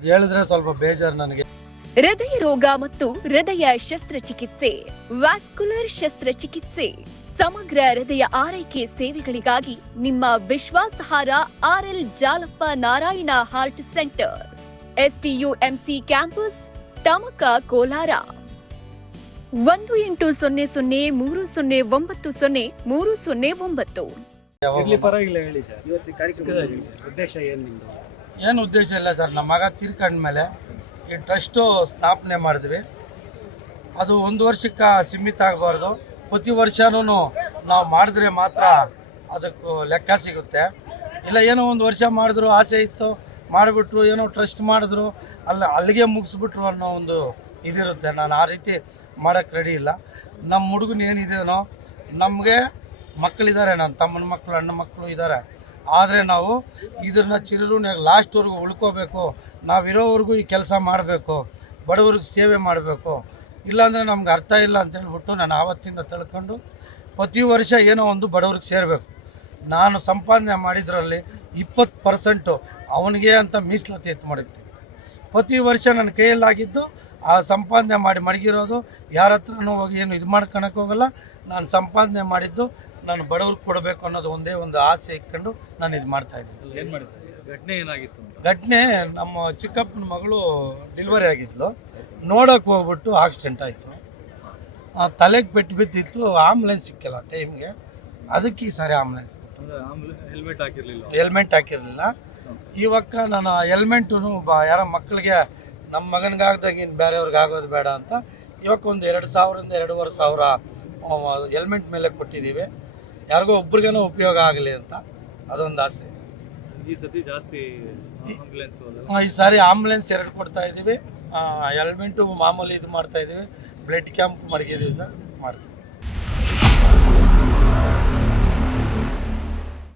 ಅದು ಹೇಳಿದ್ರೆ ಸ್ವಲ್ಪ ಬೇಜಾರು ನನಗೆ. ಹೃದಯ ರೋಗ ಮತ್ತು ಹೃದಯ ಶಸ್ತ್ರಚಿಕಿತ್ಸೆ, ವ್ಯಾಸ್ಕ್ಯುಲರ್ ಶಸ್ತ್ರಚಿಕಿತ್ಸೆ, ಸಮಗ್ರ ಹೃದಯ ಆರೈಕೆ ಸೇವೆಗಳಿಗಾಗಿ ನಿಮ್ಮ ವಿಶ್ವಾಸಾರ್ಹ RL Jalappa Narayana heart centre, SDUMC campus, Tamaka, Kolar. 180030090309. ಏನು ಉದ್ದೇಶ ಇಲ್ಲ ಸರ್, ನಮ್ಮ ಮಗ ತೀರ್ಕೊಂಡ್ಮೇಲೆ ಈ ಟ್ರಸ್ಟು ಸ್ಥಾಪನೆ ಮಾಡಿದ್ವಿ. ಅದು 1 ವರ್ಷಕ್ಕೆ ಸೀಮಿತ ಆಗಬಾರ್ದು. ಪ್ರತಿ ವರ್ಷನೂ ನಾವು ಮಾಡಿದ್ರೆ ಮಾತ್ರ ಅದಕ್ಕೂ ಲೆಕ್ಕ ಸಿಗುತ್ತೆ. ಇಲ್ಲ ಏನೋ 1 ವರ್ಷ ಮಾಡಿದ್ರು, ಆಸೆ ಇತ್ತು ಮಾಡಿಬಿಟ್ರು, ಏನೋ ಟ್ರಸ್ಟ್ ಮಾಡಿದ್ರು ಅಲ್ಲಿಗೆ ಮುಗಿಸ್ಬಿಟ್ರು ಅನ್ನೋ ಒಂದು ಇದಿರುತ್ತೆ. ನಾನು ಆ ರೀತಿ ಮಾಡೋಕ್ಕೆ ರೆಡಿ ಇಲ್ಲ. ನಮ್ಮ ಹುಡುಗನ ಏನಿದೇನೋ, ನಮಗೆ ಮಕ್ಕಳಿದ್ದಾರೆ, ನನ್ನ ತಮ್ಮನ ಮಕ್ಕಳು, ಅಣ್ಣ ಮಕ್ಕಳು ಇದ್ದಾರೆ. ಆದರೆ ನಾವು ಇದನ್ನು ಚಿರಋಣಿಯಾಗಿ ಲಾಸ್ಟ್ವರೆಗೂ ಉಳ್ಕೋಬೇಕು, ನಾವಿರೋವರೆಗೂ ಈ ಕೆಲಸ ಮಾಡಬೇಕು, ಬಡವ್ರಿಗೆ ಸೇವೆ ಮಾಡಬೇಕು. ಇಲ್ಲಾಂದರೆ ನಮ್ಗೆ ಅರ್ಥ ಇಲ್ಲ ಅಂತ ಹೇಳ್ಬಿಟ್ಟು ನಾನು ಆವತ್ತಿಂದ ತಿಳ್ಕೊಂಡು ಪ್ರತಿ ವರ್ಷ ಏನೋ ಒಂದು ಬಡವ್ರಿಗೆ ಸೇರಬೇಕು. ನಾನು ಸಂಪಾದನೆ ಮಾಡಿದ್ರಲ್ಲಿ 20% ಅವನಿಗೆ ಅಂತ ಮೀಸಲಾತಿ ಎತ್ತು ಮಾಡಿರ್ತೀನಿ. ಪ್ರತಿ ವರ್ಷ ನನ್ನ ಕೈಯಲ್ಲಾಗಿದ್ದು ಆ ಸಂಪಾದನೆ ಮಾಡಿ ಮಡಗಿರೋದು ಯಾರ ಹತ್ರನೂ ಹೋಗಿ ಏನು ಇದು ಮಾಡ್ಕೊಳಕ್ಕೆ ಹೋಗಲ್ಲ. ನಾನು ಸಂಪಾದನೆ ಮಾಡಿದ್ದು ನಾನು ಬಡವ್ರಿಗೆ ಕೊಡಬೇಕು ಅನ್ನೋದು ಒಂದೇ ಒಂದು ಆಸೆ ಇಟ್ಕೊಂಡು ನಾನು ಇದು ಮಾಡ್ತಾಯಿದ್ದೀನಿ. ಏನು ಮಾಡಿದ್ರಿ? ಘಟನೆ ಏನಾಗಿತ್ತು? ಘಟನೆ, ನಮ್ಮ ಚಿಕ್ಕಪ್ಪನ ಮಗಳು ಡೆಲಿವರಿ ಆಗಿದ್ಲು. ನೋಡೋಕೆ ಹೋಗ್ಬಿಟ್ಟು ಆಕ್ಸಿಡೆಂಟ್ ಆಯಿತು. ತಲೆಗೆ ಪೆಟ್ಟು ಬಿದ್ದಿತ್ತು, ಆಂಬುಲೆನ್ಸ್ ಸಿಕ್ಕಿಲ್ಲ ಟೈಮ್ಗೆ. ಅದಕ್ಕೆ ಈ ಸಾರಿ ಆಂಬುಲೆನ್ಸ್ ಹೆಲ್ಮೆಟ್ ಹಾಕಿರಲಿಲ್ಲ. ಇವಾಗ ನಾನು ಹೆಲ್ಮೆಂಟು ಯಾರೋ ಮಕ್ಕಳಿಗೆ ನಮ್ಮ ಮಗನಿಗಾಗ್ದಾಗ ಇನ್ನು ಬೇರೆಯವ್ರಿಗೆ ಆಗೋದು ಬೇಡ ಅಂತ ಇವಾಗ ಒಂದು 2,000ರಿಂದ 2,500 ಹೆಲ್ಮೆಟ್ ಮೇಲೆ ಕೊಟ್ಟಿದ್ದೀವಿ. ಯಾರಿಗೋ ಒಬ್ರಿಗೇನೋ ಉಪಯೋಗ ಆಗಲಿ ಅಂತ ಅದೊಂದು ಆಸೆ. ಈ ಸತಿ ಜಾಸ್ತಿ ಈ ಸಾರಿ ಆಂಬುಲೆನ್ಸ್ 2 ಕೊಡ್ತಾ ಇದ್ದೀವಿ. ಹೆಲ್ಮೆಂಟು ಮಾಮೂಲಿ ಇದು ಮಾಡ್ತಾ ಇದ್ದೀವಿ. ಬ್ಲಡ್ ಕ್ಯಾಂಪ್ ಮಡಗಿದ್ದೀವಿ ಸರ್, ಮಾಡ್ತೀವಿ.